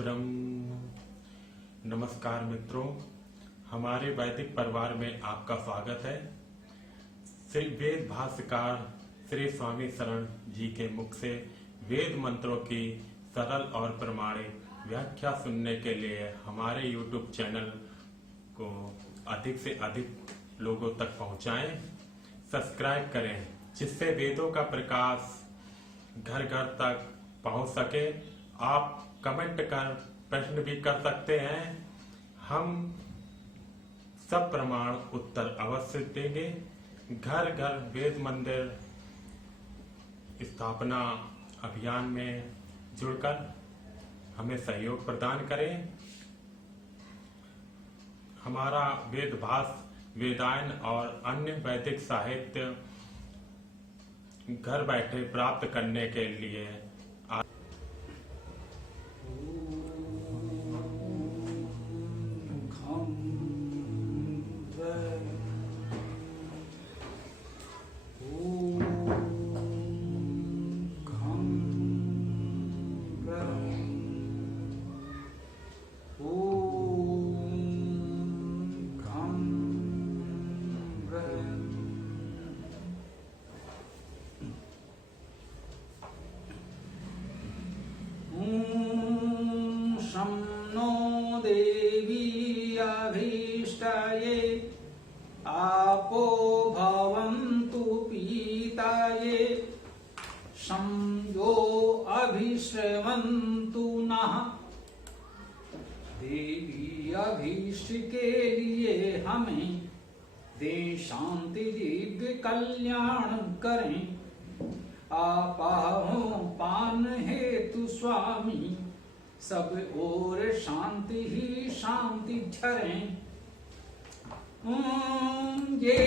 ब्रह्म। नमस्कार मित्रों, हमारे वैदिक परिवार में आपका स्वागत है। श्री वेद भाष्यकार श्री स्वामी शरण जी के मुख से वेद मंत्रों की सरल और प्रमाणिक व्याख्या सुनने के लिए हमारे YouTube चैनल को अधिक से अधिक लोगों तक पहुंचाएं, सब्सक्राइब करें, जिससे वेदों का प्रकाश घर घर तक पहुंच सके। आप कमेंट कर प्रश्न भी कर सकते हैं, हम सब प्रमाण उत्तर अवश्य देंगे। घर घर वेद मंदिर स्थापना अभियान में जुड़कर हमें सहयोग प्रदान करें। हमारा वेद भाष्य, वेदायन और अन्य वैदिक साहित्य घर बैठे प्राप्त करने के लिए आपो भवन्तु पीताये शं यो अभिश्रवन्तु नः। देवी अभीष्ट के लिए हमें दे शांति दिव्य कल्याण करें। आपाहो पान हेतु स्वामी, सब ओर शांति ही शांति झरें। ये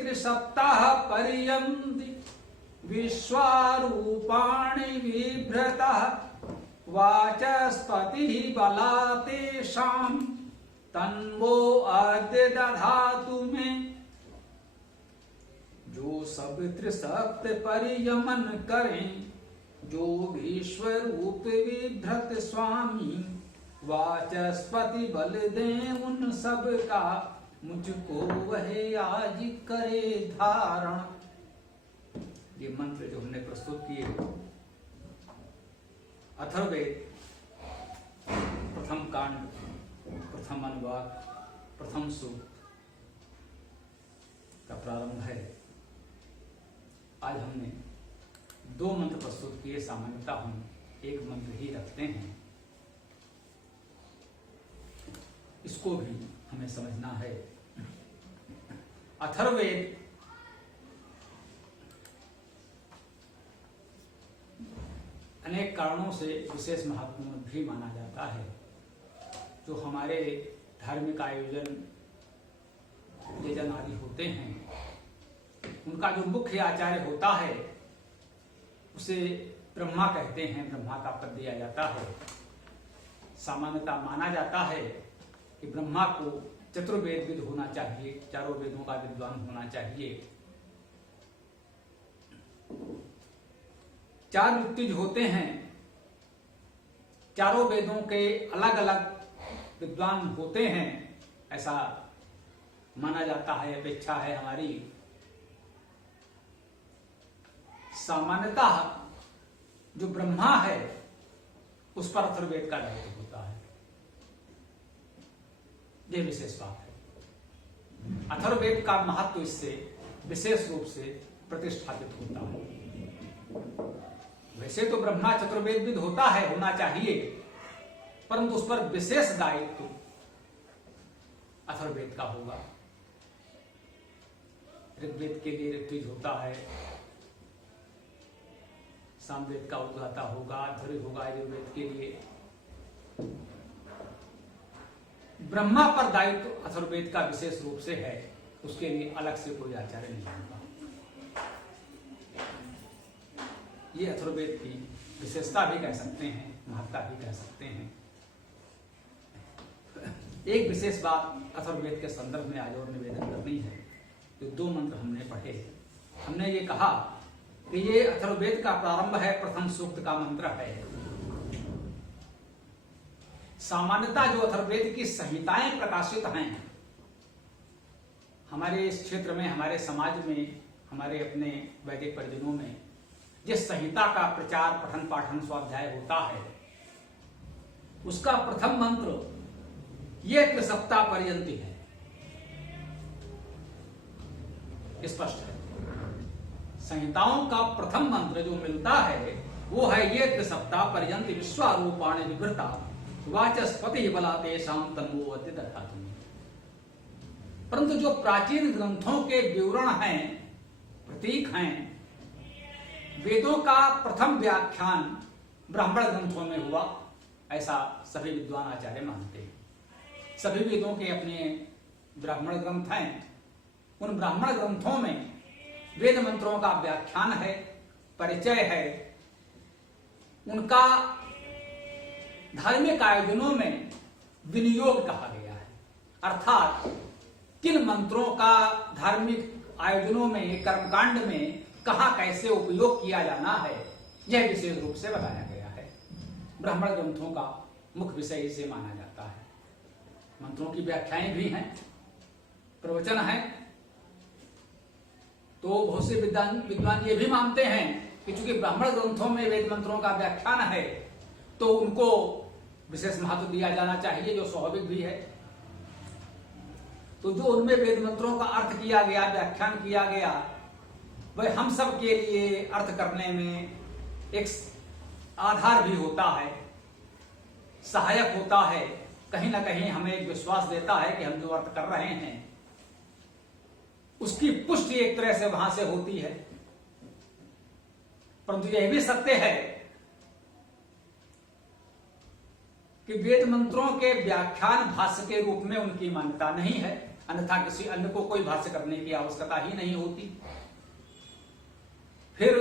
त्रिसप्ताह पर्यन्ति विश्वारूपाणि बिभ्रतः वाचस्पतिः बलातेषां तन्वो अद्य दधातु मे। जो सब त्रिसप्त परियमन करें, जो भीश्वरूप विभ्रत स्वामी वाचस्पति बल दें उन सब का, मुझको वह आज करे धारण। ये मंत्र जो हमने प्रस्तुत किए, अथर्ववेद प्रथम कांड, प्रथम अनुवाद, प्रथम सूक्त का प्रारंभ है। आज हमने दो मंत्र प्रस्तुत किए। सामान्यतः हम एक मंत्र ही रखते हैं, इसको भी हमें समझना है। अथर्ववेद अनेक कारणों से विशेष महत्वपूर्ण भी माना जाता है। जो हमारे धार्मिक आयोजन यजन आदि होते हैं, उनका जो मुख्य आचार्य होता है उसे ब्रह्मा कहते हैं, ब्रह्मा का पद दिया जाता है। सामान्यतः माना जाता है कि ब्रह्मा को चतुर्वेद होना चाहिए, चारों वेदों का विद्वान होना चाहिए। चार ऋत्विज होते हैं, चारों वेदों के अलग अलग विद्वान होते हैं, ऐसा माना जाता है, अपेक्षा है हमारी। सामान्यतः जो ब्रह्मा है उस पर अथर्ववेद का दायित्व होता है, यह विशेष बात है। अथर्ववेद का महत्व इससे विशेष रूप से प्रतिष्ठापित होता है। वैसे तो ब्रह्मा चतुर्वेद होता है, होना चाहिए, परंतु उस पर विशेष दायित्व अथर्ववेद का होगा। ऋग्वेद के लिए ऋत्विज होता है, सामवेद का उद्गाता होगा, अथर्ववेद होगा यजुर्वेद के लिए। ब्रह्मा पर दायित्व अथर्ववेद का विशेष रूप से है, उसके लिए अलग से कोई आचार्य नहीं होगा। ये अथर्ववेद की विशेषता भी कह सकते हैं, महत्ता भी कह सकते हैं। एक विशेष बात अथर्ववेद के संदर्भ में आज और निवेदन करनी है। जो दो मंत्र हमने पढ़े, हमने ये कहा कि ये अथर्ववेद का प्रारंभ है, प्रथम सूक्त का मंत्र है। सामान्यतः जो अथर्ववेद की संहिताएं प्रकाशित हैं हमारे इस क्षेत्र में, हमारे समाज में, हमारे अपने वैदिक परिजनों में जिस संहिता का प्रचार, पठन, पाठन, स्वाध्याय होता है, उसका प्रथम मंत्र ये त्रिसप्ताह पर्यंती है। स्पष्ट है। संहिताओं का प्रथम मंत्र जो मिलता है वो है ये त्रिसप्ताह पर्यंत विश्वारूपाणि विवृता वाचस्पति बला तेषां तन्वो अद्य दधातु। परंतु जो प्राचीन ग्रंथों के विवरण हैं, प्रतीक हैं, वेदों का प्रथम व्याख्यान ब्राह्मण ग्रंथों में हुआ, ऐसा सभी विद्वान आचार्य मानते हैं। सभी वेदों के अपने ब्राह्मण ग्रंथ हैं। उन ब्राह्मण ग्रंथों में वेद मंत्रों का व्याख्यान है, परिचय है, उनका धार्मिक आयोजनों में विनियोग कहा गया है। अर्थात किन मंत्रों का धार्मिक आयोजनों में, कर्मकांड में कहां कैसे उपयोग किया जाना है, यह विशेष रूप से बताया गया है। ब्राह्मण ग्रंथों का मुख्य विषय इसे माना जाता है। मंत्रों की व्याख्याएं भी हैं, प्रवचन है। तो बहुत से विद्वान ये भी मानते हैं कि चूंकि ब्राह्मण ग्रंथों में वेद मंत्रों का व्याख्यान है तो उनको विशेष महत्व दिया जाना चाहिए, जो स्वाभाविक भी है। तो जो उनमें वेद मंत्रों का अर्थ किया गया, व्याख्यान किया गया, वह हम सब के लिए अर्थ करने में एक आधार भी होता है, सहायक होता है। कहीं ना कहीं हमें एक विश्वास देता है कि हम जो अर्थ कर रहे हैं उसकी पुष्टि एक तरह से वहां से होती है। परंतु यह भी सत्य है कि वेद मंत्रों के व्याख्यान भाष्य के रूप में उनकी मान्यता नहीं है, अन्यथा किसी अन्य को कोई भाष्य करने की आवश्यकता ही नहीं होती। फिर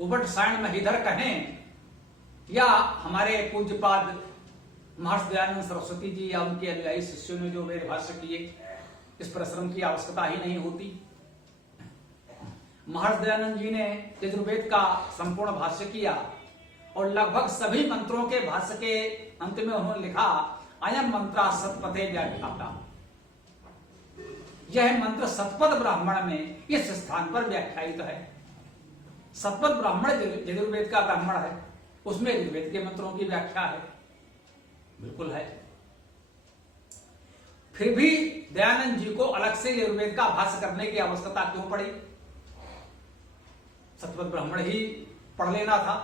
उबट सायण महीधर कहें या हमारे पूज्यपाद महर्षि दयानंद सरस्वती जी या उनके अनुयायी शिष्यों ने जो वेद भाष्य किए, इस परिश्रम की आवश्यकता ही नहीं होती। महर्षि दयानंद जी ने यजुर्वेद का संपूर्ण भाष्य किया और लगभग सभी मंत्रों के भाष्य के अंत में उन्होंने लिखा, अयम मंत्र सतपथे व्याख्याता। यह मंत्र सतपथ ब्राह्मण में इस स्थान पर व्याख्यायित है। सतपथ ब्राह्मण यजुर्वेद का ब्राह्मण है, उसमें यजुर्वेद के मंत्रों की व्याख्या है, बिल्कुल है। फिर भी दयानंद जी को अलग से यजुर्वेद का भाष्य करने की आवश्यकता क्यों पड़ी? सतपथ ब्राह्मण ही पढ़ लेना था।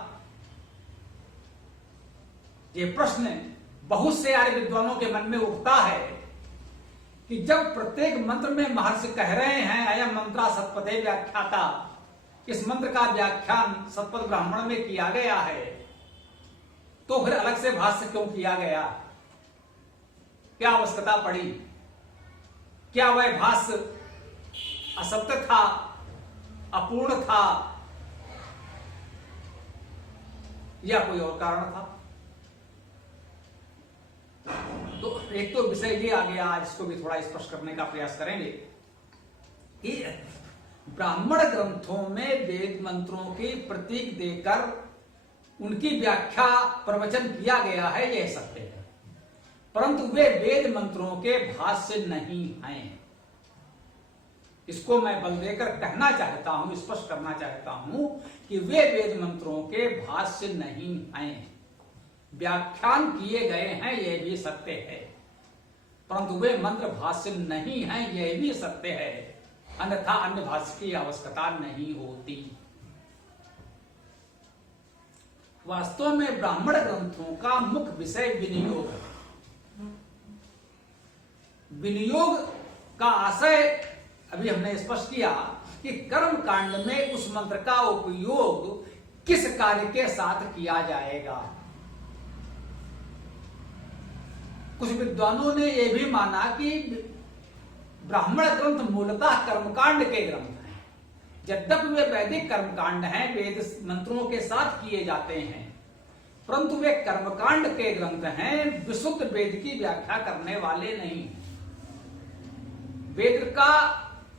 ये प्रश्न बहुत से आर्य विद्वानों के मन में उठता है कि जब प्रत्येक मंत्र में महर्षि कह रहे हैं अयम मंत्रा सतपथे व्याख्याता, इस मंत्र का व्याख्यान सतपथ ब्राह्मण में किया गया है, तो फिर अलग से भाष्य क्यों किया गया? क्या आवश्यकता पड़ी? क्या वह भाष्य असत्य था, अपूर्ण था, या कोई और कारण था? तो एक तो विषय ये आ गया, आज इसको भी थोड़ा स्पष्ट करने का प्रयास करेंगे कि ब्राह्मण ग्रंथों में वेद मंत्रों की प्रतीक देकर उनकी व्याख्या, प्रवचन किया गया है, यह सत्य है। परंतु वे वेद मंत्रों के भाष्य नहीं हैं। इसको मैं बल देकर कहना चाहता हूं, स्पष्ट करना चाहता हूं कि वे वेद मंत्रों के भाष्य नहीं हैं। व्याख्यान किए गए हैं, यह भी सत्य है, परंतु वे मंत्र भाष्य नहीं हैं, यह भी सत्य है। अन्यथा अन्य भाष्य की आवश्यकता नहीं होती। वास्तव में ब्राह्मण ग्रंथों का मुख्य विषय विनियोग है। विनियोग का आशय अभी हमने स्पष्ट किया कि कर्म कांड में उस मंत्र का उपयोग किस कार्य के साथ किया जाएगा। कुछ विद्वानों ने यह भी माना कि ब्राह्मण ग्रंथ मूलतः कर्मकांड के ग्रंथ हैं। यद्यपि वे वैदिक कर्मकांड हैं, वेद मंत्रों के साथ किए जाते हैं, परंतु वे कर्मकांड के ग्रंथ हैं, विशुद्ध वेद की व्याख्या करने वाले नहीं। वेद का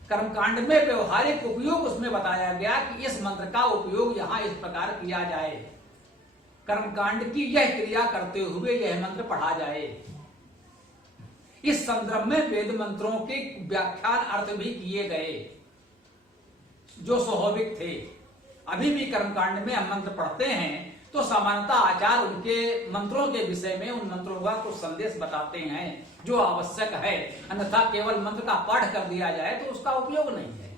कर्मकांड में व्यवहारिक उपयोग उसमें बताया गया कि इस मंत्र का उपयोग यहां इस प्रकार किया जाए, कर्मकांड की यह क्रिया करते हुए यह मंत्र पढ़ा जाए। इस संदर्भ में वेद मंत्रों के व्याख्यान अर्थ भी किए गए जो स्वाभाविक थे। अभी भी कर्मकांड में हम मंत्र पढ़ते हैं तो सामान्यतः आचार्य उनके मंत्रों के विषय में उन मंत्रों का कुछ संदेश बताते हैं जो आवश्यक है, अन्यथा केवल मंत्र का पाठ कर दिया जाए तो उसका उपयोग नहीं है।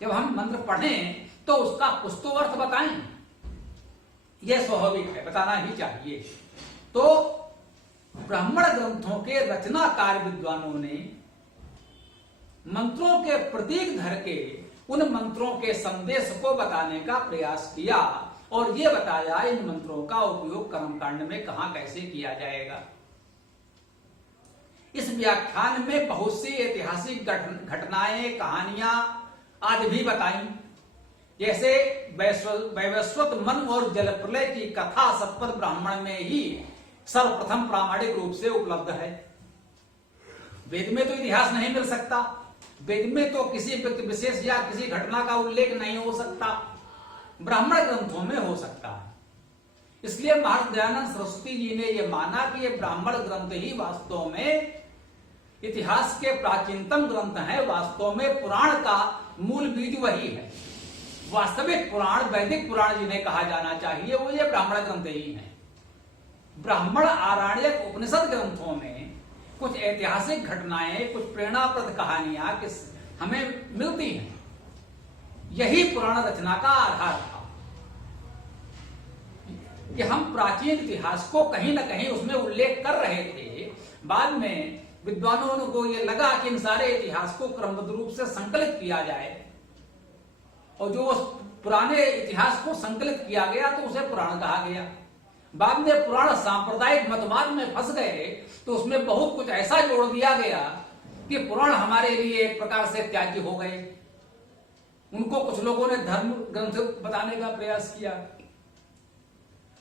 जब हम मंत्र पढ़ें तो उसका कुछ तो अर्थ बताएं, यह स्वाभाविक है, बताना ही चाहिए। तो ब्राह्मण ग्रंथों के रचनाकार विद्वानों ने मंत्रों के प्रतीक धर के उन मंत्रों के संदेश को बताने का प्रयास किया और ये बताया इन मंत्रों का उपयोग कर्मकांड में कहां कैसे किया जाएगा। इस व्याख्यान में बहुत सी ऐतिहासिक घटनाएं, कहानियां आदि भी बताई, जैसे वैवस्वत मन और जल प्रलय की कथा सतपथ ब्राह्मण में ही सर्वप्रथम प्रामाणिक रूप से उपलब्ध है। वेद में तो इतिहास नहीं मिल सकता, वेद में तो किसी व्यक्ति विशेष या किसी घटना का उल्लेख नहीं हो सकता, ब्राह्मण ग्रंथों में हो सकता है। इसलिए महर्षि दयानंद सरस्वती जी ने यह माना कि ये ब्राह्मण ग्रंथ ही वास्तव में इतिहास के प्राचीनतम ग्रंथ हैं। वास्तव में पुराण का मूल बीज वही है। वास्तविक पुराण, वैदिक पुराण जिन्हें कहा जाना चाहिए, वो ये ब्राह्मण ग्रंथ ही हैं। ब्राह्मण आरण्यक उपनिषद ग्रंथों में कुछ ऐतिहासिक घटनाएं, कुछ प्रेरणाप्रद कहानियां हमें मिलती हैं। यही पुराण रचना का आधार था कि हम प्राचीन इतिहास को कहीं ना कहीं उसमें उल्लेख कर रहे थे। बाद में विद्वानों को यह लगा कि इन सारे इतिहास को क्रमबद्ध रूप से संकलित किया जाए, और जो पुराने इतिहास को संकलित किया गया तो उसे पुराण कहा गया। बाद में पुराण सांप्रदायिक मतवाद में फंस गए तो उसमें बहुत कुछ ऐसा जोड़ दिया गया कि पुराण हमारे लिए एक प्रकार से त्याज्य हो गए। उनको कुछ लोगों ने धर्म ग्रंथ बताने का प्रयास किया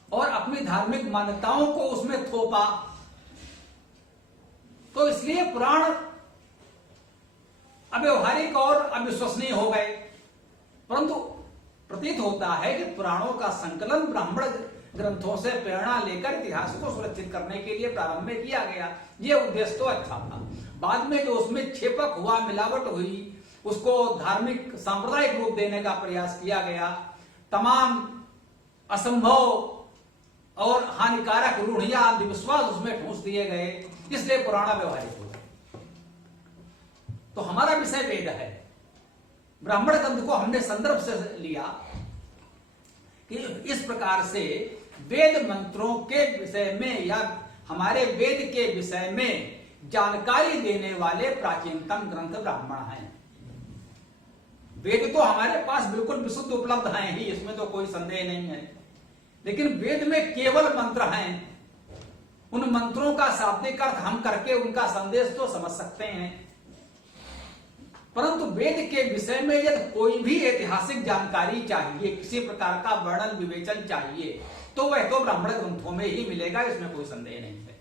और अपनी धार्मिक मान्यताओं को उसमें थोपा। तो इसलिए पुराण अव्यवहारिक और अविश्वसनीय हो गए। परंतु प्रतीत होता है कि पुराणों का संकलन ब्राह्मण ग्रंथों से प्रेरणा लेकर इतिहास को सुरक्षित करने के लिए प्रारंभ में किया गया। यह उद्देश्य तो अच्छा था। बाद में जो उसमें छेपक हुआ, मिलावट हुई, उसको धार्मिक सांप्रदायिक रूप देने का प्रयास किया गया, तमाम असंभव और हानिकारक रूढ़ियां, अंधविश्वास उसमें ठूंस दिए गए, इसलिए पुराण व्यवहारिक हो गए। तो हमारा विषय वेद है। ब्राह्मण ग्रंथ को हमने संदर्भ से लिया कि इस प्रकार से वेद मंत्रों के विषय में या हमारे वेद के विषय में जानकारी देने वाले प्राचीनतम ग्रंथ ब्राह्मण हैं। वेद तो हमारे पास बिल्कुल विशुद्ध उपलब्ध हैं ही, इसमें तो कोई संदेह नहीं है। लेकिन वेद में केवल मंत्र हैं। उन मंत्रों का शाब्दिक अर्थ हम करके उनका संदेश तो समझ सकते हैं, परंतु वेद के विषय में यदि कोई भी ऐतिहासिक जानकारी चाहिए, किसी प्रकार का वर्णन विवेचन चाहिए, तो वह तो ब्राह्मण ग्रंथों में ही मिलेगा, इसमें कोई संदेह नहीं है।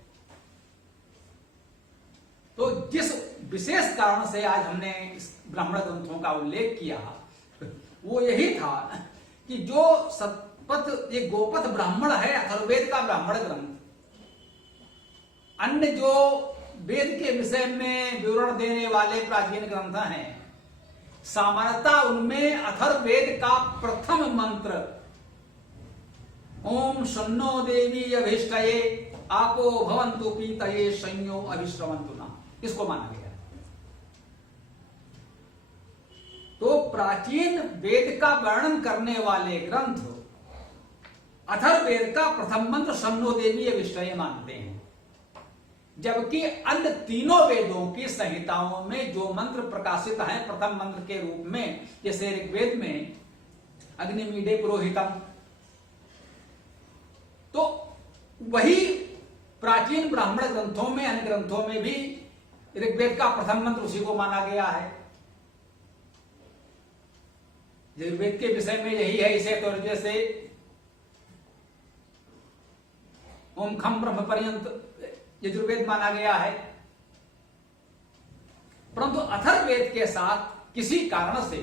तो जिस विशेष कारण से आज हमने इस ब्राह्मण ग्रंथों का उल्लेख किया वो यही था कि जो सतपथ, ये गोपथ ब्राह्मण है, अथर्ववेद का ब्राह्मण ग्रंथ, अन्य जो वेद के विषय में विवरण देने वाले प्राचीन ग्रंथ हैं, सामान्यतः उनमें अथर्ववेद का प्रथम मंत्र ओम शन्नो देवी अभिष्टये आपो भवन्तु पीतये संयो अभिश्रवन्तु ना, इसको माना गया। तो प्राचीन वेद का वर्णन करने वाले ग्रंथ अथर्ववेद का प्रथम मंत्र शन्नो देवी अभिष्टये मानते हैं, जबकि अन्य तीनों वेदों की संहिताओं में जो मंत्र प्रकाशित हैं प्रथम मंत्र के रूप में, जैसे ऋग्वेद में अग्निमीडे पुरोहितम, तो वही प्राचीन ब्राह्मण ग्रंथों में, अन्य ग्रंथों में भी ऋग्वेद का प्रथम मंत्र उसी को माना गया है। ऋग्वेद के विषय में यही है, इसे तो जैसे ओम खम ब्रह्म पर्यंत यजुर्वेद माना गया है। परंतु अथर्ववेद के साथ किसी कारण से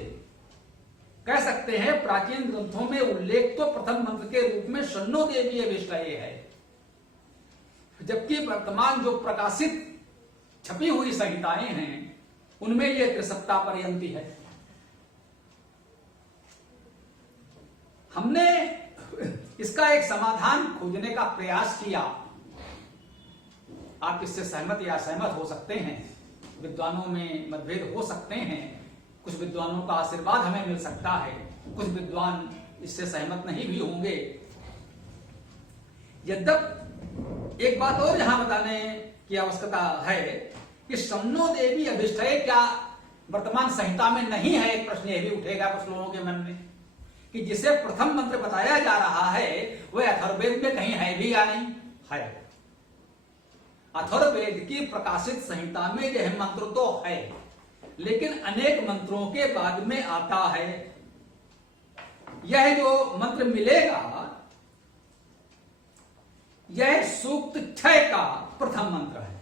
कह सकते हैं प्राचीन ग्रंथों में उल्लेख तो प्रथम मंत्र के रूप में शन्नो देवी अभिष्टये है, जबकि वर्तमान जो प्रकाशित छपी हुई संहिताएं हैं उनमें यह त्रिसप्ता पर्यंती है। हमने इसका एक समाधान खोजने का प्रयास किया। आप इससे सहमत या असहमत हो सकते हैं, विद्वानों में मतभेद हो सकते हैं, कुछ विद्वानों का आशीर्वाद हमें मिल सकता है, कुछ विद्वान इससे सहमत नहीं भी होंगे। यद्यप एक बात और यहां बताने की आवश्यकता है कि शन्नो देवी अभिष्टये क्या वर्तमान संहिता में नहीं है। एक प्रश्न यह भी उठेगा कुछ लोगों के मन में कि जिसे प्रथम मंत्र बताया जा रहा है वह अथर्ववेद में कहीं है भी या नहीं है। अथर्ववेद की प्रकाशित संहिता में यह मंत्र तो है, लेकिन अनेक मंत्रों के बाद में आता है। यह जो मंत्र मिलेगा यह सूक्त 6 का प्रथम मंत्र है।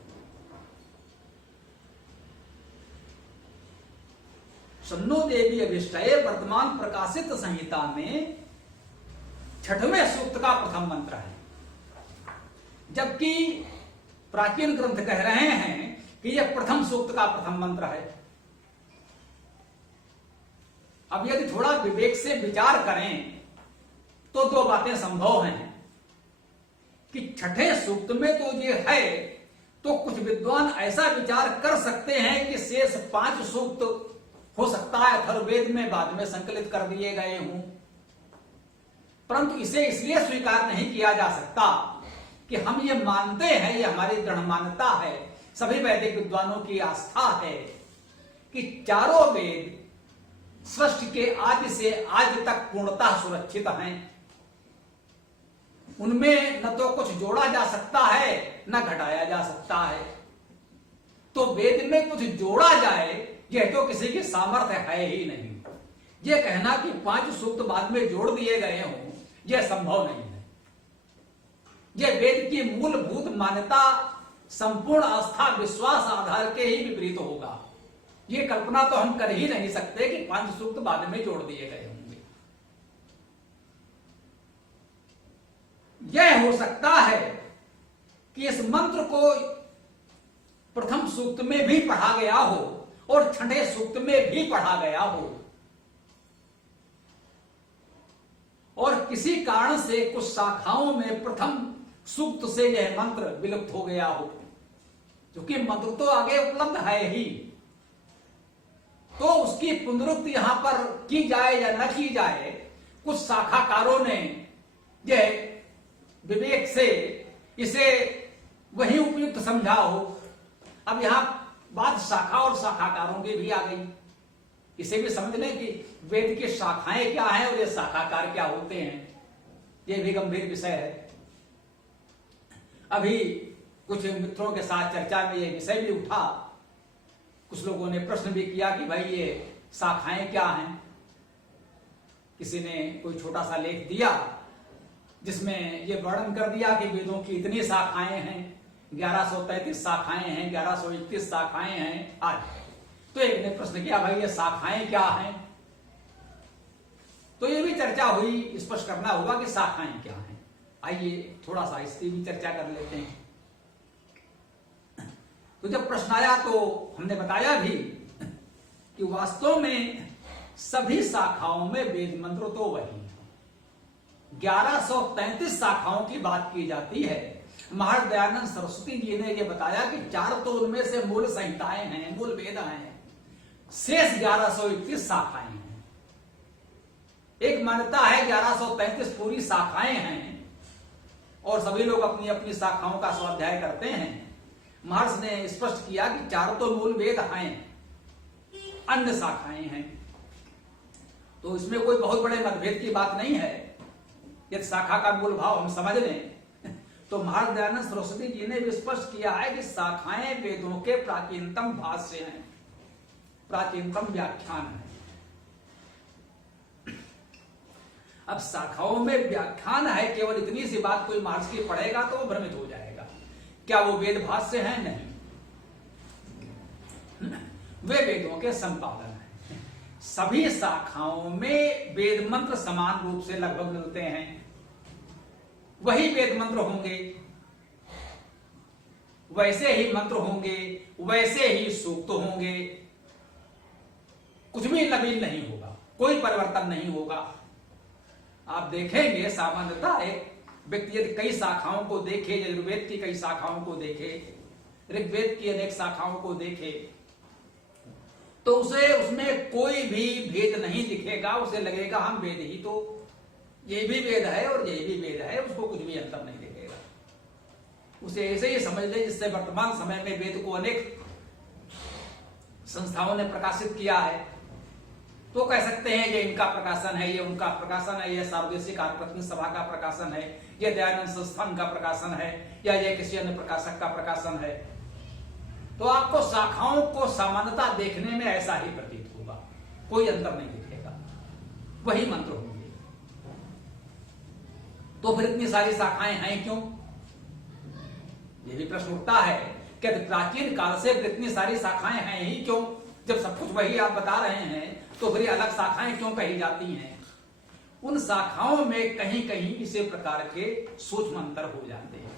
शन्नो देवी अभिष्टये वर्तमान प्रकाशित संहिता में 6वें सूक्त का प्रथम मंत्र है, जबकि प्राचीन ग्रंथ कह रहे हैं कि यह प्रथम सूक्त का प्रथम मंत्र है। अब यदि थोड़ा विवेक से विचार करें तो दो बातें संभव हैं कि 6ठे सूक्त में तो ये है, तो कुछ विद्वान ऐसा विचार कर सकते हैं कि शेष 5 सूक्त हो सकता है अथर्ववेद में बाद में संकलित कर दिए गए हों, परंतु इसे इसलिए स्वीकार नहीं किया जा सकता कि हम ये मानते हैं, ये हमारी दृढ़ मान्यता है, सभी वैदिक विद्वानों की आस्था है कि चारों वेद सृष्टि के आदि से आज तक पूर्णतः सुरक्षित हैं। उनमें न तो कुछ जोड़ा जा सकता है न घटाया जा सकता है। तो वेद में कुछ जोड़ा जाए यह तो किसी की सामर्थ्य है ही नहीं। यह कहना कि 5 सूक्त बाद में जोड़ दिए गए हों यह संभव नहीं है। यह वेद की मूलभूत मान्यता संपूर्ण आस्था विश्वास आधार के ही विपरीत होगा। यह कल्पना तो हम कर ही नहीं सकते कि 5 सूक्त बाद में जोड़ दिए गए होंगे। यह हो सकता है कि इस मंत्र को प्रथम सूक्त में भी पढ़ा गया हो और 6ठे सूक्त में भी पढ़ा गया हो, और किसी कारण से कुछ शाखाओं में प्रथम सूक्त से यह मंत्र विलुप्त हो गया हो, क्योंकि मंत्र तो आगे उपलब्ध है ही, तो उसकी पुनरुक्ति यहां पर की जाए या न की जाए, कुछ शाखाकारों ने यह विवेक से इसे वही उपयुक्त समझा हो। अब यहां बात शाखा और शाखाकारों की भी आ गई। इसे भी समझ लें कि वेद की शाखाएं क्या हैं और ये शाखाकार क्या होते हैं, ये भी गंभीर विषय है। अभी कुछ मित्रों के साथ चर्चा में ये विषय भी उठा, कुछ लोगों ने प्रश्न भी किया कि भाई ये शाखाएं क्या हैं। किसी ने कोई छोटा सा लेख दिया जिसमें ये वर्णन कर दिया कि वेदों की इतनी शाखाएं हैं, 1133 शाखाएं हैं, 1131 शाखाएं हैं आदि। तो एक ने प्रश्न किया भाई ये शाखाएं क्या हैं, तो ये भी चर्चा हुई, स्पष्ट करना होगा कि शाखाएं क्या हैं। आइए थोड़ा सा इसकी भी चर्चा कर लेते हैं। तो जब प्रश्न आया तो हमने बताया भी कि वास्तव में सभी शाखाओं में वेद मंत्र तो वही है। 1133 शाखाओं की बात की जाती है। महर्षि दयानंद सरस्वती जी ने यह बताया कि 4 तो उनमें से मूल संहिताएं हैं, मूल वेद हैं, शेष 1131 शाखाएं हैं। एक मान्यता है 1133 पूरी शाखाएं हैं और सभी लोग अपनी अपनी शाखाओं का स्वाध्याय करते हैं। महर्षि ने स्पष्ट किया कि 4 तो मूल वेद हैं, अन्य शाखाएं हैं। तो इसमें कोई बहुत बड़े मतभेद की बात नहीं है। यदि शाखा का मूल भाव हम समझ लें तो महर्षि दयानंद सरस्वती जी ने भी स्पष्ट किया है कि शाखाएं वेदों के प्राचीनतम भाष्य हैं, प्राचीनतम व्याख्यान है। अब शाखाओं में व्याख्यान है, केवल इतनी सी बात कोई महर्षि की पढ़ेगा तो वो भ्रमित हो जाएगा। क्या वो वेद भाष्य हैं? नहीं, वे वेदों के संपादन हैं। सभी शाखाओं में वेद मंत्र समान रूप से लगभग मिलते हैं, वही वेद मंत्र होंगे, वैसे ही मंत्र होंगे, वैसे ही सूक्त होंगे, कुछ भी नवीन नहीं होगा, कोई परिवर्तन नहीं होगा। आप देखेंगे सामान्यतः एक व्यक्ति यदि कई शाखाओं को देखे, यजुर्वेद की कई शाखाओं को देखे, ऋग्वेद की अनेक शाखाओं को देखे, तो उसे उसमें कोई भी भेद नहीं दिखेगा। उसे लगेगा हम वेद ही तो, ये भी वेद है और ये भी वेद है, उसको कुछ भी अंतर नहीं दिखेगा। उसे ऐसे ही समझ ले जिससे वर्तमान समय में वेद को अनेक संस्थाओं ने प्रकाशित किया है, तो कह सकते हैं ये इनका प्रकाशन है, ये उनका प्रकाशन है, ये सार्वदेशिक आर्य सभा का प्रकाशन है, ये दयानंद संस्थान का प्रकाशन है, या ये किसी अन्य प्रकाशक का प्रकाशन है। तो आपको शाखाओं को समानता देखने में ऐसा ही प्रतीत होगा, कोई अंतर नहीं दिखेगा, वही मंत्र होंगे। तो फिर इतनी सारी शाखाएं हैं क्यों? ये भी प्रश्न उठता है कि प्राचीन काल से इतनी सारी शाखाएं हैं ही क्यों? जब सब कुछ वही आप बता रहे हैं तो फिर अलग शाखाएं क्यों कही जाती हैं? उन शाखाओं में कहीं कहीं इसी प्रकार के सूक्ष्म अंतर हो जाते हैं।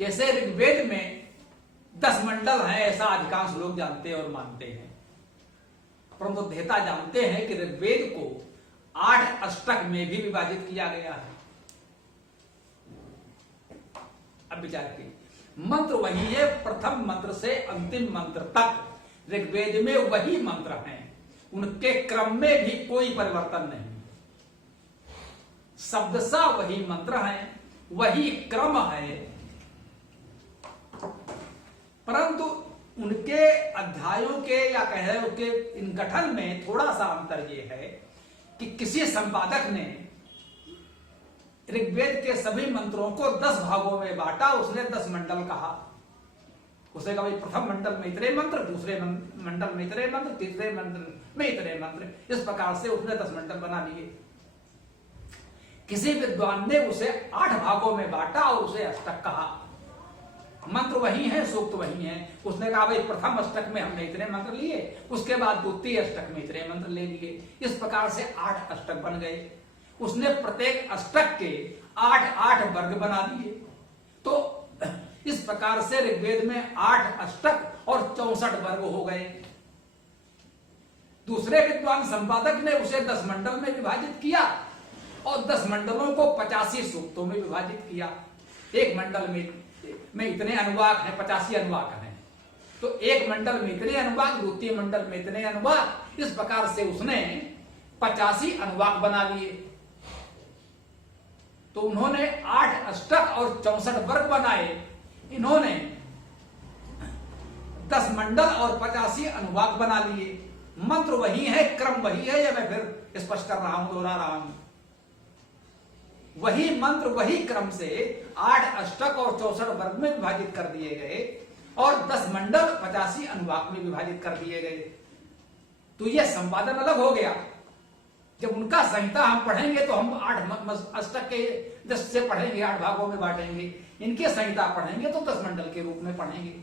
जैसे ऋग्वेद में 10 मंडल हैं, ऐसा अधिकांश लोग जानते हैं और मानते हैं, परंतु देवता जानते हैं कि ऋग्वेद को 8 अष्टक में भी विभाजित किया गया है। अब विचार कीजिए, मंत्र वही है, प्रथम मंत्र से अंतिम मंत्र तक ऋग्वेद में वही मंत्र हैं, उनके क्रम में भी कोई परिवर्तन नहीं, शब्दशः वही मंत्र हैं, वही क्रम है, परंतु उनके अध्यायों के या कहे उनके इन गठन में थोड़ा सा अंतर यह है कि किसी संपादक ने ऋग्वेद के सभी मंत्रों को 10 भागों में बांटा, उसने 10 मंडल कहा। उसे कहा प्रथम मंडल में इतने मंत्र, दूसरे मंडल में इतने मंत्र, तीसरे मंडल में इतने मंत्र, इस प्रकार से उसने 10 मंडल बना लिए। किसी विद्वान ने उसे 8 भागों में बांटा और उसे अष्टक कहा। मंत्र वही है, सूक्त वही है। उसने कहा भाई प्रथम अष्टक में हमने इतने मंत्र लिए, उसके बाद द्वितीय अष्टक में इतने मंत्र ले लिए, इस प्रकार से 8 अष्टक बन गए। उसने प्रत्येक अष्टक के 8 वर्ग बना दिए। तो इस प्रकार से ऋग्वेद में 8 अष्टक और 64 वर्ग हो गए। दूसरे विद्वान संपादक ने उसे 10 मंडल में विभाजित किया और 10 मंडलों को 85 सूक्तों में विभाजित किया। एक मंडल में इतने अनुवाक हैं, 85 अनुवाक हैं, तो एक मंडल में इतने अनुवाक, द्वितीय मंडल में इतने अनुवाक, इस प्रकार से उसने 85 अनुवाक बना लिए। तो उन्होंने 8 अष्टक और 64 वर्ग बनाए, इन्होंने 10 मंडल और 85 अनुवाक बना लिए। मंत्र वही है, क्रम वही है, या मैं फिर स्पष्ट कर रहा हूं, दोहरा रहा हूं। वही मंत्र वही क्रम से 8 अष्टक और 64 वर्ग में विभाजित कर दिए गए और 10 मंडल 85 अनुवाक में विभाजित कर दिए गए। तो यह संपादन अलग हो गया। जब उनका संहिता हम पढ़ेंगे तो हम 8 अष्टक के 10 से पढ़ेंगे, 8 भागों में बांटेंगे। इनके संहिता पढ़ेंगे तो 10 मंडल के रूप में पढ़ेंगे।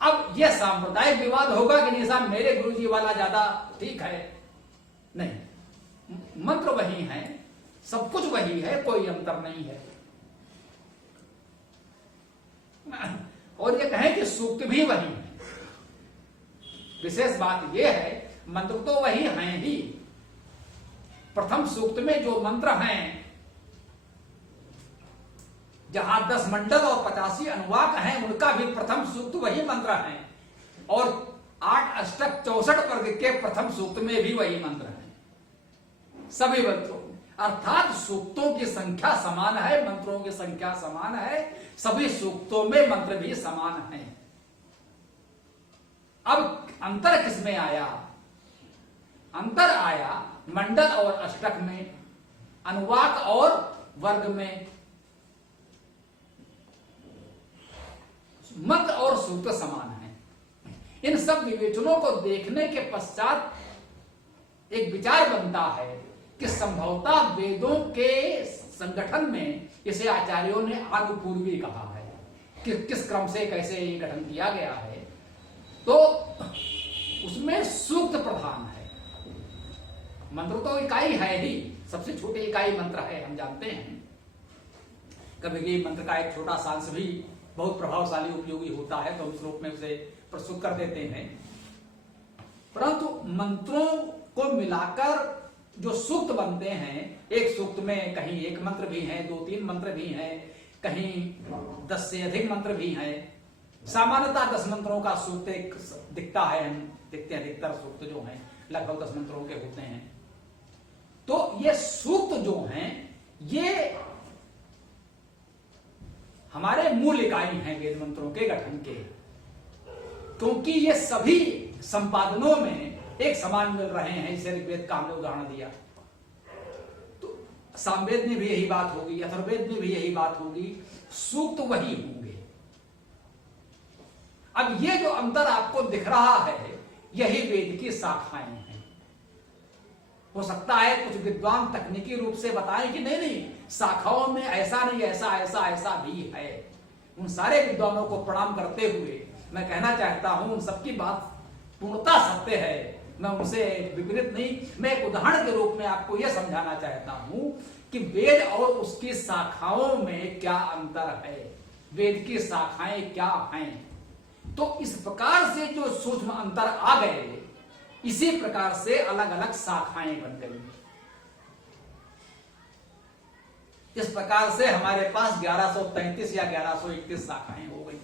अब यह सांप्रदायिक विवाद होगा कि नहीं साहब मेरे गुरुजी वाला ज्यादा ठीक है, नहीं, मंत्र वही है, सब कुछ वही है, कोई अंतर नहीं है। और ये कहें कि सूक्त भी वही है। विशेष बात यह है, मंत्र तो वही हैं ही। प्रथम सूक्त में जो मंत्र हैं, जहां 10 मंडल और 85 अनुवाक हैं, उनका भी प्रथम सूक्त वही मंत्र हैं, और 8 अष्टक 64 वर्ग के प्रथम सूक्त में भी वही मंत्र हैं। सभी मंत्रों, अर्थात सूक्तों की संख्या समान है, मंत्रों की संख्या समान है, सभी सूक्तों में मंत्र भी समान हैं। अब अंतर किसमें आया? अंतर आया मंडल और अष्टक में, अनुवाक और वर्ग में। मंत्र और सूक्त समान है। इन सब विवेचनों को देखने के पश्चात एक विचार बनता है कि संभवतः वेदों के संगठन में इसे आचार्यों ने आगुपूर्वी कहा है कि किस क्रम से कैसे ये गठन किया गया है। तो उसमें सूक्त प्रधान है। मंत्र तो इकाई है ही, सबसे छोटी इकाई मंत्र है, हम जानते हैं। कभी कभी मंत्र का एक छोटा सांस भी बहुत प्रभावशाली उपयोगी होता है, तो हम श्लोक में उसे प्रस्तुत कर देते हैं। परंतु मंत्रों को मिलाकर जो सूक्त बनते हैं, एक सूक्त में कहीं एक मंत्र भी है, 2-3 मंत्र भी हैं, कहीं 10 से अधिक मंत्र भी हैं। सामान्यतः 10 मंत्रों का सूक्त एक दिखता है, हम देखते हैं अधिकतर सूक्त जो हैं लगभग 10 मंत्रों के होते हैं। तो ये सूक्त जो हैं ये हमारे मूल इकाई हैं वेद मंत्रों के गठन के, क्योंकि ये सभी संपादनों में एक समान मिल रहे हैं। इसे ऋग्वेद का हमने उदाहरण दिया, तो सामवेद में भी यही बात होगी, अथर्ववेद में भी यही बात होगी, सूक्त वही होंगे। अब ये जो अंतर आपको दिख रहा है, यही वेद की शाखाएं हैं। हो सकता है कुछ विद्वान तकनीकी रूप से बताएं कि नहीं नहीं, शाखाओं में ऐसा नहीं, ऐसा ऐसा ऐसा भी है। उन सारे विद्वानों को प्रणाम करते हुए मैं कहना चाहता हूं, उन सबकी बात पूर्णता सत्य है, मैं उनसे विपरीत नहीं। मैं एक उदाहरण के रूप में आपको यह समझाना चाहता हूं कि वेद और उसकी शाखाओं में क्या अंतर है, वेद की शाखाएं क्या हैं। तो इस प्रकार से जो सूक्ष्म अंतर आ गए, इसी प्रकार से अलग अलग शाखाएं बन गई। इस प्रकार से हमारे पास 1133 या 1131 शाखाएं हो गई।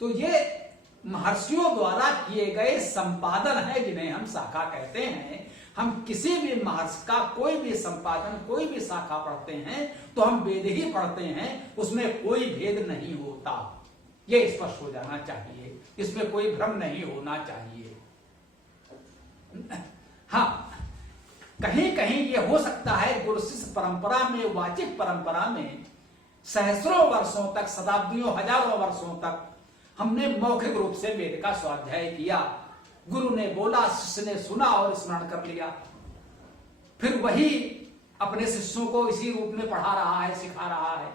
तो ये महर्षियों द्वारा किए गए संपादन है, जिन्हें हम शाखा कहते हैं। हम किसी भी महर्षि का कोई भी संपादन, कोई भी शाखा पढ़ते हैं तो हम वेद ही पढ़ते हैं, उसमें कोई भेद नहीं होता। यह स्पष्ट हो जाना चाहिए, इसमें कोई भ्रम नहीं होना चाहिए। हाँ, कहीं कहीं यह हो सकता है गुरु शिष्य परंपरा में, वाचिक परंपरा में सहस्रों वर्षों तक, शताब्दियों, हजारों वर्षों तक हमने मौखिक रूप से वेद का स्वाध्याय किया। गुरु ने बोला, शिष्य ने सुना और स्मरण कर लिया, फिर वही अपने शिष्यों को इसी रूप में पढ़ा रहा है, सिखा रहा है।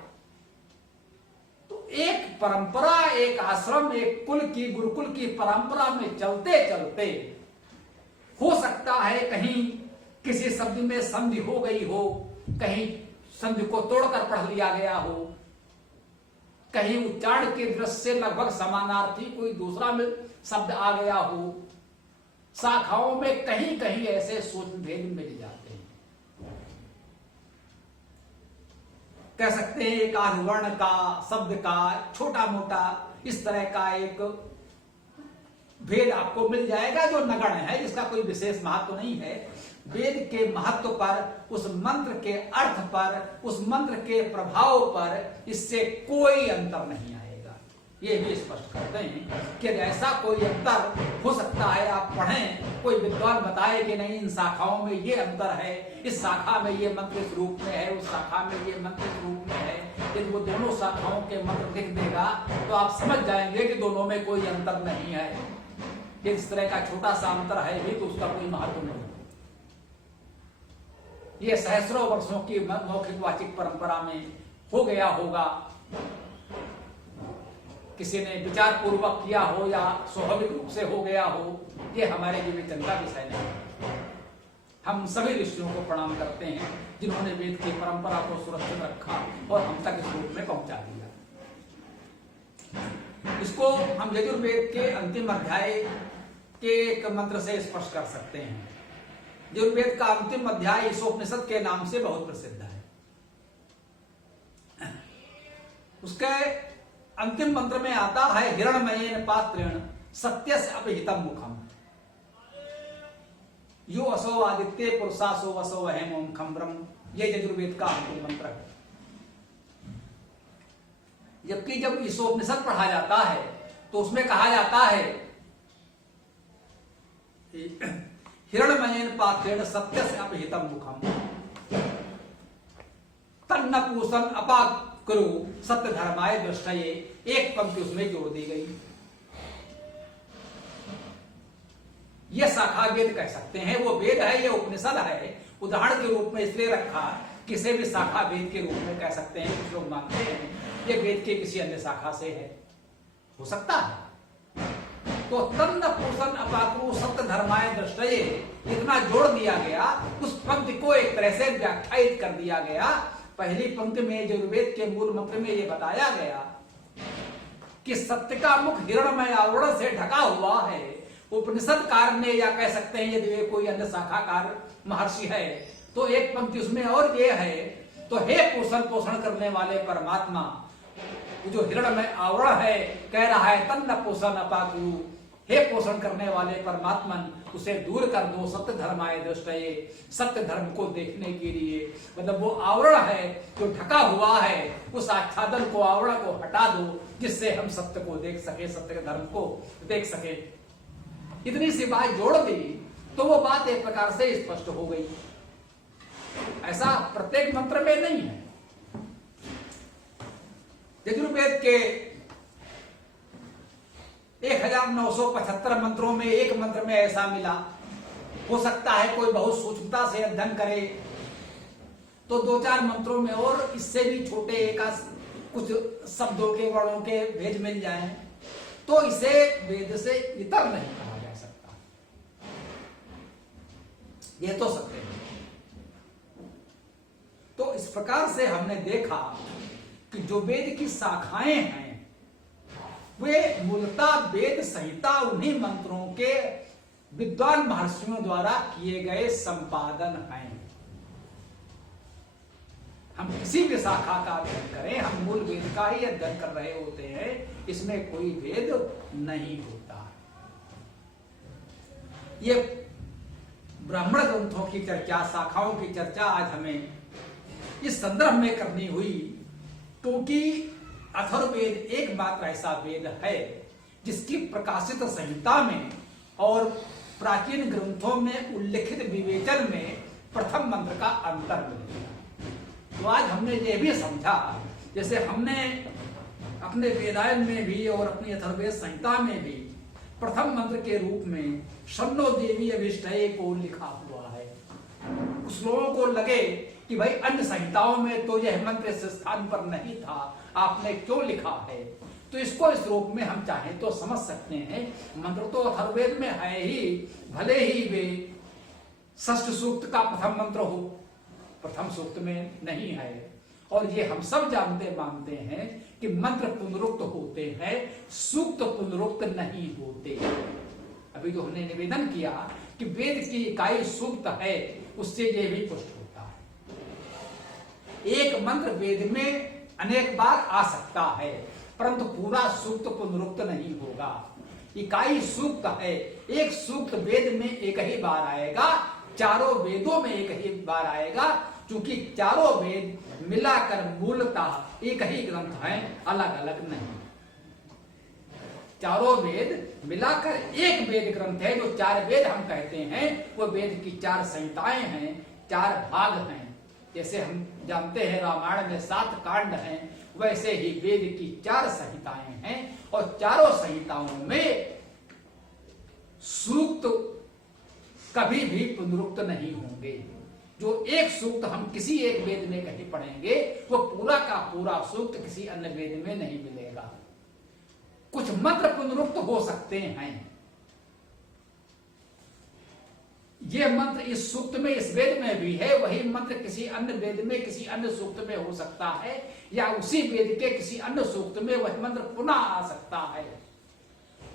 तो एक परंपरा, एक आश्रम, एक कुल की, गुरुकुल की परंपरा में चलते चलते हो सकता है कहीं किसी शब्द में संधि हो गई हो, कहीं संधि को तोड़कर पढ़ लिया गया हो, कहीं उच्चारण के दृष्टि से लगभग समानार्थी कोई दूसरा में शब्द आ गया हो। शाखाओं में कहीं कहीं ऐसे सूक्ष्म भेद मिल जाते हैं। कह सकते हैं एक आध वर्ण का, शब्द का, छोटा मोटा इस तरह का एक भेद आपको मिल जाएगा जो नगण्य है, जिसका कोई विशेष महत्व नहीं है। वेद के महत्व पर, उस मंत्र के अर्थ पर, उस मंत्र के प्रभाव पर इससे कोई अंतर नहीं आएगा। ये भी स्पष्ट करते हैं कि ऐसा कोई अंतर हो सकता है, आप पढ़ें, कोई विद्वान बताए कि नहीं इन शाखाओं में ये अंतर है, इस शाखा में ये मंत्र इस रूप में है, उस शाखा में ये मंत्र इस रूप में है। यदि वो दोनों शाखाओं के मंत्र लिख देगा तो आप समझ जाएंगे कि दोनों में कोई अंतर नहीं है। इस तरह का छोटा सा अंतर है भी तो उसका कोई महत्व नहीं। ये सहस्रों वर्षों की मौखिक वाचिक परंपरा में हो गया होगा, किसी ने विचार पूर्वक किया हो या स्वाभाविक रूप से हो गया हो, ये हमारे विवेचन का विषय नहीं। हम सभी ऋषियों को प्रणाम करते हैं जिन्होंने वेद की परंपरा को सुरक्षित रखा और हम तक इस रूप में पहुंचा दिया। इसको हम यजुर्वेद के अंतिम अध्याय के एक मंत्र से स्पष्ट कर सकते हैं। यजुर्वेद का अंतिम अध्याय ईशोपनिषद के नाम से बहुत प्रसिद्ध है। उसके अंतिम मंत्र में आता है, हिरण्मयेन पात्रेण सत्यस्य अपहितम मुखम, यो असो आदित्य पुरुषासो वसो हेमोम खम्ब्रम। यह यजुर्वेद का अंतिम मंत्र है। जबकि जब ईशोपनिषद पढ़ा जाता है तो उसमें कहा जाता है हिरण्मयेन पात्रेण सत्यस्य अपहितम मुखम तन्न पूषण अपाकुरु सत्य धर्माय दृष्टये। एक पंक्ति उसमें जोड़ दी गई। यह शाखा वेद कह सकते हैं, वो वेद है, ये उपनिषद है। उदाहरण के रूप में इसलिए रखा, किसी भी शाखा वेद के रूप में कह सकते हैं। कुछ लोग मानते हैं ये वेद के किसी अन्य शाखा से है, हो सकता है? तो तन्न पोषण अपाकु सत्य धर्माय दृष्टये इतना जोड़ दिया गया, उस पंक्ति को एक तरह से व्याख्यायित कर दिया गया। पहली पंक्ति में यजुर्वेद के मूल मंत्र में ये बताया गया कि सत्य का मुख हिरणमय आवरण से ढका हुआ है। उपनिषदकार ने, या कह सकते हैं यदि वे कोई अन्य शाखाकार महर्षि है तो एक पंक्ति उसमें और ये है, तो हे पोषण करने वाले परमात्मा, जो हिरणमय आवरण है कह रहा है तन्न पोषण अपाकु, हे पोषण करने वाले परमात्मन उसे दूर कर दो, सत्य धर्माय दृष्टये, सत्य धर्म को देखने के लिए। मतलब वो आवरण है जो ढका हुआ है, उस आच्छादन को, आवरण को हटा दो, जिससे हम सत्य को देख सके, सत्य के धर्म को देख सके। इतनी सी बात जोड़ दी तो वो बात एक प्रकार से स्पष्ट हो गई। ऐसा प्रत्येक मंत्र में नहीं है। यजुर्वेद के 1975 मंत्रों में एक मंत्र में ऐसा मिला। हो सकता है कोई बहुत सूक्ष्मता से अध्ययन करे तो 2-4 मंत्रों में और इससे भी छोटे एकाध कुछ शब्दों के, वर्णों के भेद मिल जाएं, तो इसे वेद से इतर नहीं कहा जा सकता। यह तो सत्य है। तो इस प्रकार से हमने देखा कि जो वेद की शाखाएं हैं वे मूलतः वेद संहिता उन्हीं मंत्रों के विद्वान महर्षियों द्वारा किए गए संपादन हैं। हम किसी भी शाखा का अध्ययन करें, हम मूल वेद का ही अध्ययन कर रहे होते हैं, इसमें कोई भेद नहीं होता। ये ब्राह्मण ग्रंथों की चर्चा, शाखाओं की चर्चा आज हमें इस संदर्भ में करनी हुई क्योंकि अथर्ववेद एकमात्र ऐसा वेद है जिसकी प्रकाशित संहिता में और प्राचीन ग्रंथों में उल्लिखित विवेचन में प्रथम मंत्र का अंतर मिल गया। तो आज हमने ये भी समझा, जैसे हमने अपने वेदायन में भी और अपनी अथर्ववेद संहिता में भी प्रथम मंत्र के रूप में शन्नो देवी अभिष्टये को लिखा हुआ है। कुछ लोगों को लगे कि भाई अन्य संहिताओं में तो यह मंत्र इस स्थान पर नहीं था, आपने क्यों लिखा है? तो इसको इस रूप में हम चाहें तो समझ सकते हैं। मंत्र तो अथर्ववेद में है ही, भले ही वे षष्ठ सूक्त का प्रथम मंत्र हो, प्रथम सूक्त में नहीं है। और ये हम सब जानते मानते हैं कि मंत्र पुनरुक्त होते हैं, सूक्त पुनरुक्त नहीं होते। अभी जो हमने निवेदन किया कि वेद की इकाई सूक्त है, उससे ये भी पुष्ट होता है। एक मंत्र वेद में अनेक बार आ सकता है, परंतु पूरा सूक्त पुनरुक्त नहीं होगा। इकाई सूक्त है, एक सूक्त वेद में एक ही बार आएगा, चारों वेदों में एक ही बार आएगा, क्योंकि चारों वेद मिलाकर मूलतः एक ही ग्रंथ है, अलग अलग नहीं। चारों वेद मिलाकर एक वेद ग्रंथ है। जो 4 वेद हम कहते हैं वो वेद की 4 संहिताएं हैं, 4 भाग हैं। जैसे हम जानते हैं रामायण में 7 कांड हैं, वैसे ही वेद की 4 संहिताएं हैं और चारों संहिताओं में सूक्त कभी भी पुनरुक्त नहीं होंगे। जो एक सूक्त हम किसी एक वेद में कहीं पढ़ेंगे वो पूरा का पूरा सूक्त किसी अन्य वेद में नहीं मिलेगा। कुछ मंत्र पुनरुक्त हो सकते हैं। ये मंत्र इस सूक्त में, इस वेद में भी है, वही मंत्र किसी अन्य वेद में, किसी अन्य सूक्त में हो सकता है, या उसी वेद के किसी अन्य सूक्त में वह मंत्र पुनः आ सकता है।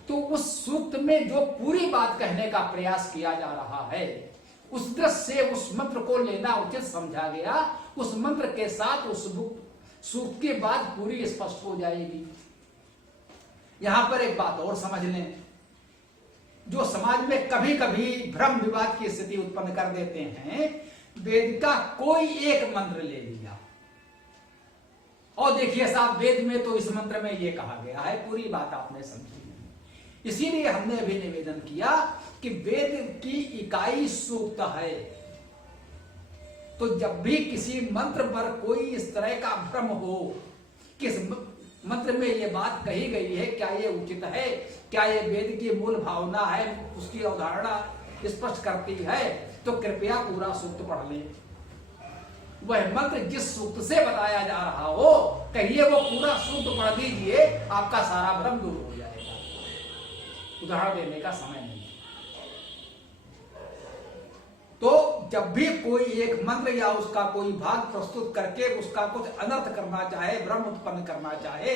तो उस सूक्त में जो पूरी बात कहने का प्रयास किया जा रहा है, उस दृष्टि से उस मंत्र को लेना उचित समझा गया। उस मंत्र के साथ उस सूक्त की बात पूरी स्पष्ट हो जाएगी। यहां पर एक बात और समझ लें, जो समाज में कभी कभी भ्रम विवाद की स्थिति उत्पन्न कर देते हैं। वेद का कोई एक मंत्र ले लिया और देखिए साहब, वेद में तो इस मंत्र में ये कहा गया है, पूरी बात आपने समझी। इसीलिए हमने अभी निवेदन किया कि वेद की इकाई सूक्त है। तो जब भी किसी मंत्र पर कोई इस तरह का भ्रम हो कि इस मंत्र में ये बात कही गई है, क्या ये उचित है, क्या ये वेद की मूल भावना है, उसकी अवधारणा स्पष्ट करती है, तो कृपया पूरा सूक्त पढ़ लें। वह मंत्र जिस सूक्त से बताया जा रहा हो, कहिए वो पूरा सूक्त पढ़ दीजिए, आपका सारा भ्रम दूर हो जाए। उदाहरण देने का समय नहीं है। तो जब भी कोई एक मंत्र या उसका कोई भाग प्रस्तुत करके उसका कुछ अनर्थ करना चाहे, भ्रम उत्पन्न करना चाहे,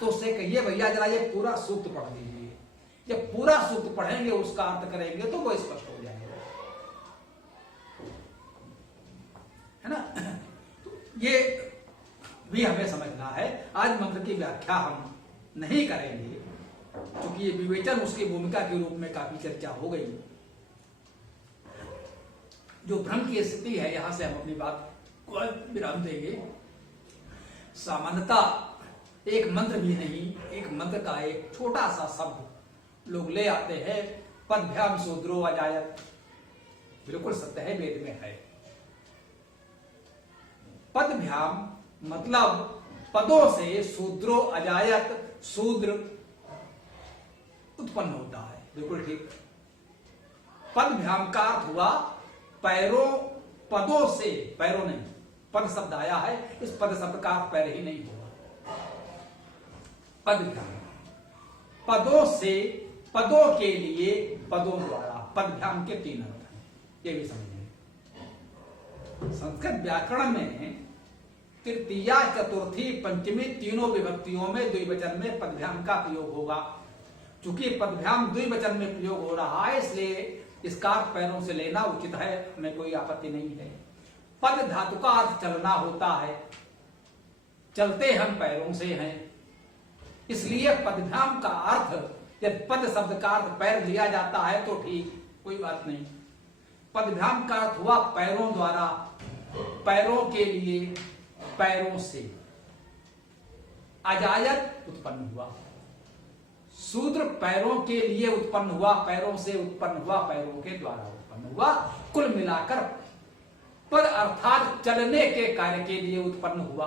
तो उससे कहिए भैया जरा ये पूरा सूक्त पढ़ लीजिए। जब पूरा सूक्त पढ़ेंगे, उसका अर्थ करेंगे, तो वो स्पष्ट हो जाएगा, है ना। तो ये भी हमें समझना है। आज मंत्र की व्याख्या हम नहीं करेंगे, क्योंकि ये विवेचन उसकी भूमिका के रूप में काफी चर्चा हो गई। जो भ्रम की स्थिति है, यहां से हम अपनी बात को विराम देंगे। सामान्यतः एक मंत्र भी नहीं, एक मंत्र का एक छोटा सा शब्द लोग ले आते हैं, पदभ्याम शूद्रो अजायत। बिल्कुल सत्य है, वेद में है। पदभ्याम मतलब पदों से शूद्रो अजायत, शूद्र उत्पन्न होता है। बिल्कुल ठीक। पदभ्याम का अर्थ हुआ पैरों, पदों से, पैरों नहीं, पद शब्द आया है, इस पद शब्द का अर्थ पैर ही नहीं होगा। पदभ्याम पदों से, पदों के लिए, पदों द्वारा। पदभ्याम के 3 अर्थ हैं, ये भी समझें। संस्कृत व्याकरण में तृतीया, चतुर्थी, पंचमी तीनों विभक्तियों में द्विवचन में पदभ्याम का प्रयोग होगा। चूंकि पदभ्याम द्विवचन में प्रयोग हो रहा है, इसलिए इसका अर्थ पैरों से लेना उचित है, हमें कोई आपत्ति नहीं है। पद धातु का अर्थ चलना होता है, चलते हम पैरों से हैं, इसलिए पदभ्याम का अर्थ, यदि पद शब्द का अर्थ पैर लिया जाता है तो ठीक, कोई बात नहीं। पदभ्याम का अर्थ हुआ पैरों द्वारा, पैरों के लिए, पैरों से। अजायत उत्पन्न हुआ, शूद्र पैरों के लिए उत्पन्न हुआ, पैरों से उत्पन्न हुआ, पैरों के द्वारा उत्पन्न हुआ। कुल मिलाकर पद अर्थात चलने के कार्य के लिए उत्पन्न हुआ।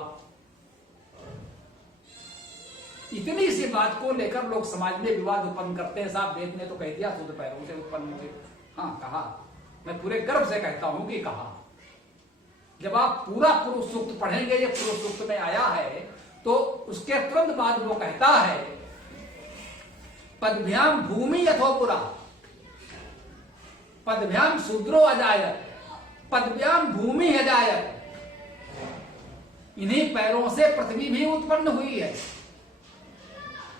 इतनी सी बात को लेकर लोग समाज में विवाद उत्पन्न करते हैं। साहब वेद ने तो कह दिया शूद्र पैरों से उत्पन्न हुए। हाँ कहा, मैं पूरे गर्व से कहता हूं कि कहा। जब आप पूरा पुरुष सूक्त पढ़ेंगे, ये पुरुष सूक्त में आया है, तो उसके तुरंत बाद वो कहता है पदभ्याम भूमि यथोपुरा, पदभ्याम शूद्रो अजायत, पदभ्याम भूमि अजायत। इन्हीं पैरों से पृथ्वी भी उत्पन्न हुई है।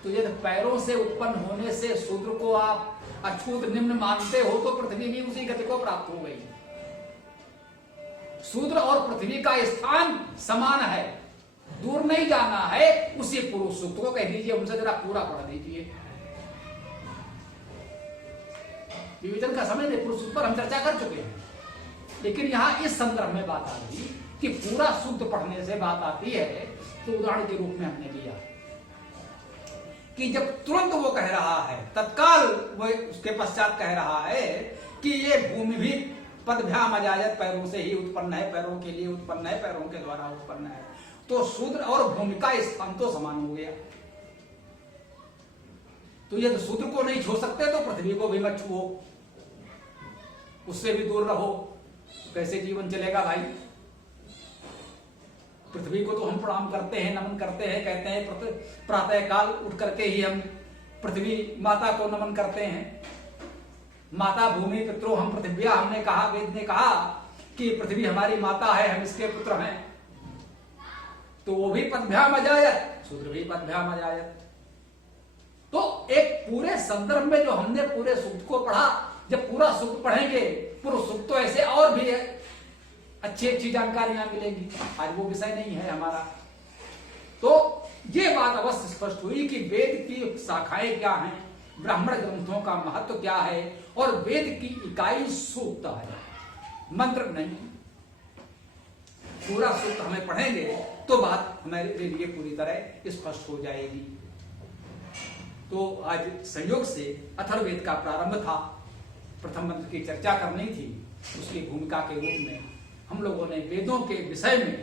तो यदि पैरों से उत्पन्न होने से शूद्र को आप अछूत निम्न मानते हो, तो पृथ्वी भी उसी गति को प्राप्त हो गई। शूद्र और पृथ्वी का स्थान समान है, दूर नहीं जाना है। उसी पुरुष सूक्त को कह दीजिए, उनसे जरा पूरा पढ़ दीजिए। विवेचन का समय में पुरुष सूक्त पर हम चर्चा कर चुके हैं, लेकिन यहां इस संदर्भ में बात आ रही कि पूरा सूक्त पढ़ने से बात आती है। तो उदाहरण के रूप में हमने लिया कि जब तुरंत वो कह रहा है, तत्काल वो उसके पश्चात कह रहा है कि ये भूमि भी पदभ्याम अजायत, पैरों से ही उत्पन्न है, पैरों के लिए उत्पन्न है, पैरों के द्वारा उत्पन्न है। तो शूद्र और भूमि का स्थान तो समान हो गया। तो यदि शूद्र को नहीं छू सकते तो पृथ्वी को भी मत छुओ, उससे भी दूर रहो। कैसे जीवन चलेगा भाई? पृथ्वी को तो हम प्रणाम करते हैं, नमन करते हैं, कहते हैं प्रातः काल उठ करके ही हम पृथ्वी माता को नमन करते हैं। माता भूमि पितरो हम पृथ्व्या, हमने कहा, वेद ने कहा कि पृथ्वी हमारी माता है, हम इसके पुत्र हैं। तो वो भी पदभ्याम अजायत, शूद्र भी पदभ्याम अजायत। तो एक पूरे संदर्भ में जो हमने पूरे सूक्त को पढ़ा, जब पूरा सूक्त पढ़ेंगे, पूरा सूक्त तो ऐसे और भी है, अच्छी अच्छी जानकारियां मिलेंगी। आज वो विषय नहीं है हमारा। तो ये बात अवश्य स्पष्ट हुई कि वेद की शाखाएं क्या हैं, ब्राह्मण ग्रंथों का महत्व क्या है, और वेद की इकाई सूक्त है, मंत्र नहीं। पूरा सूक्त हमें पढ़ेंगे तो बात हमारे लिए पूरी तरह स्पष्ट हो जाएगी। तो आज संयोग से अथर्ववेद का प्रारंभ था, प्रथम मंत्र की चर्चा करनी थी, उसकी भूमिका के रूप में हम लोगों ने वेदों के विषय में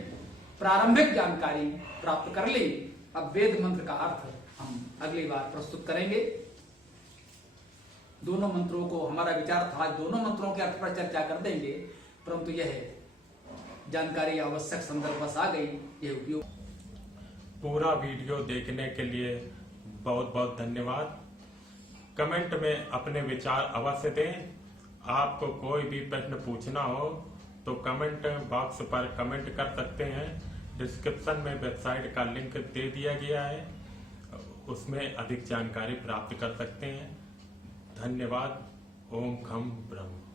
प्रारंभिक जानकारी प्राप्त कर ली। अब वेद मंत्र का अर्थ हम अगली बार प्रस्तुत करेंगे। दोनों मंत्रों को, हमारा विचार था दोनों मंत्रों के अर्थ पर चर्चा कर देंगे, परंतु यह जानकारी आवश्यक संदर्भ बस आ गई, यह उपयोग। पूरा वीडियो देखने के लिए बहुत बहुत धन्यवाद। कमेंट में अपने विचार अवश्य दें। आपको कोई भी प्रश्न पूछना हो तो कमेंट बॉक्स पर कमेंट कर सकते हैं। डिस्क्रिप्शन में वेबसाइट का लिंक दे दिया गया है, उसमें अधिक जानकारी प्राप्त कर सकते हैं। धन्यवाद। ओम खम ब्रह्म।